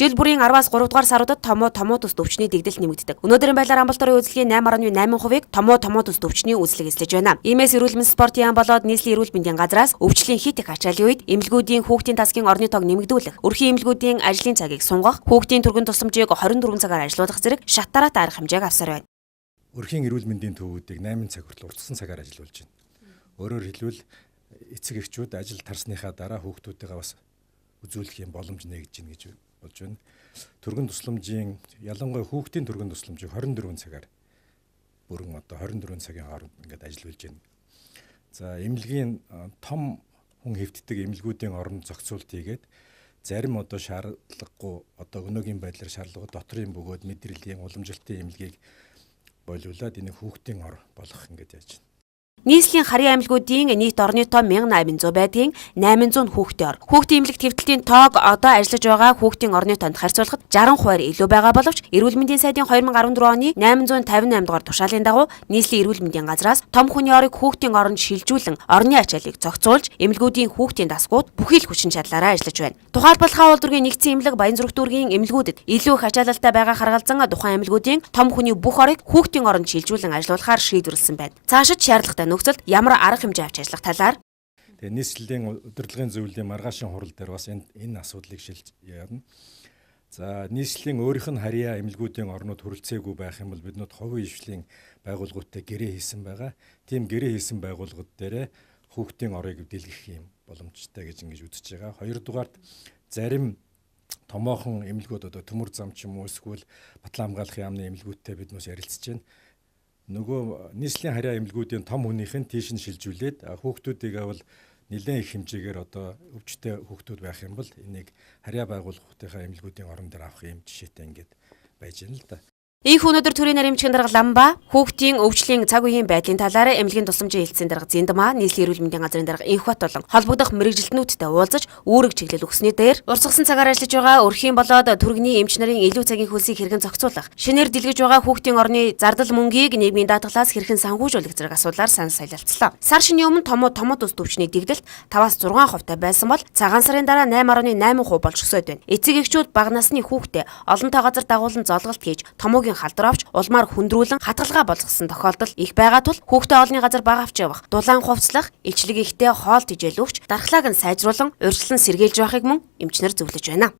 Жил бүрийн 10-аас 3 дугаар саруудад томоо төс өвчний дэгдэлт нэмэгддэг. Өнөөдрийн байдлаар амбулаторын үйлчлэгийн 8.8%-ийг томоо төс өвчний үзлэг эслэж байна. Иймээс эрүүл мэндийн спортын яам болоод нийслэлийн эрүүл мэндийн газраас өвчлөлийн хит их ачааллын үед эмнэлгүүдийн хүүхдийн тасгийн орны тоог нэмэгдүүлэх, өрхийн эмнэлгүүдийн ажлын цагийг сунгах, хүүхдийн түргэн тусламжийг 24 цагаар ажиллуулах зэрэг шат дараат арга хэмжээг авсаар байна. Өрхийн эрүүл мэндийн төвүүдийг 8 цаг хүртэл уртсан цагаар ажиллуулж байна. Өөрөөр хэлбэл эцэг эхчүүд ажил тарсныхаа дараа хүүхдүүдтэйгээ бас үзүүлэх юм боломж нэгж гин гэж болж байна. Түргэн тусламжийн ялангуяа хүүхдийн түргэн тусламжийг 24 цагаар бүрэн 24 цагийн хооронд ингээд ажиллуулж байна. За эмнэлгийн том хүн хэвтдэг эмнэлгүүдийн орон зохицуулт хийгээд зарим шаардлагагүй өнөөгийн байдлаар шаардлагагүй дотрын бөгөөд мэдрэлийн уламжлалтын эмнэлгийг бойлуулад энэ хүүхдийн ор болгох ингээд яаж байна. Нийслэлийн харийн эмнэлгүүдийн нийт орны тоо 1800 байдгийн 800 хүүхдийн ор. Хүүхдийн эмнэлэг твтэлтийн тоог одоо ажиллаж байгаа хүүхдийн орны тоонд харьцуулахад 60% илүү байгаа боловч эрүүл мэндийн сайдын 2014 оны 858 дугаар тушаалын дагуу нийслэлийн эрүүл мэндийн газраас том хүний орыг хүүхдийн оронд шилжүүлэн орны ачааллыг зохицуулж эмнэлгүүдийн хүүхдийн дасгууд бүхий л хүчин чадлаараа ажиллаж байна. Тухайлбал Улдургийн нэгдсэн эмнэлэг Баянзүрх дүүргийн эмнэлгүүдэд илүү их ачаалалтай байгаа харгалзан тухайн эмнэлгүүдийн том хүний бүх орыг хүүхдийн оронд шилжүүлэн ажиллуулахаар шийдвэрлсэн байна. Цаашид шаардлагатай нөхцөлд ямар арга хэмжээ авч ажиллах талаар нийслэлийн удирдлагын зөвлөлийн маргаашийн хурал дээр бас энэ асуудлыг шилж ярина. За нийслэлийн өөрийнх нь харьяа эмнэлгүүдийн орнууд хүрэлцээгүй байх юм бол биднүүд хувийн ившлийн байгууллагуудтай гэрээ хийсэн байгаа. Тийм гэрээ хийсэн байгууллагууд дээр хүүхдийн орыг дэлгэх юм боломжтой гэж ингэж үзэж байгаа. Хоёрдугаарт зарим томоохон эмнэлгүүд төмөр зам ч юм уу эсвэл батлан хамгаалахын яамны эмнэлгүүдтэй биднээс ярилцж байна. Нөгөө нийслэлийн харьяа эмнэлгүүдийн том хүнийх нь тийш нь шилжүүлээд хүүхдүүдийг авал нэлээд их хэмжээгээр өвчтөе хүүхдүүд байх юм бол энийг харьяа байгууллагуудынхаа эмнэлгүүдийн орон дээр авах юм жишээтэй ингээд байж байна л да. Их өнөөдөр төрийн наримчгийн дарга Ламба хүүхдийн өвчлийн цаг үеийн байдлын талаар эмнэлгийн тусламжийн хэлтсийн дарга Зиндмаа нийслэлийн эрүүл мэндийн газрын дарга Инхбат болон холбогдох мэрэгжилтнүүдтэй уулзаж үүрэг чиглэл өгсөний дээр урсгасан цагаар ажиллаж байгаа өрхийн болоод түргэний эмч нарын илүү цагийн хөлсийг хэрхэн зохицуулах, шинээр дэлгэж байгаа хүүхдийн орны зардал мөнгийг нийгмийн даатгалаас хэрхэн санхүүжүүлэх зэрэг асуудлаар санал солилцлоо. Сар шинийн өмнө томоо төс төвчний дэгдэлт 5-6% байсан бол цагаан сарын дараа 8.8% болж өсөд байна. Эцэг эхчүүд бага насны хүүхдээ олонтой газар дагуулan золголт хийж томоогийн халдвар авч улмаар хүндрүүлэн хатгалгаа болгосон тохиолдол их байгаа тул хүүхдээ олонний газар бага авч явах, дулаан хувцлах, илчлэг ихтэй хоол тижэл өгч дархлааг нь сайжруулан урьдчилан сэргийлж байхыг мөн эмчнэр зөвлөж байна.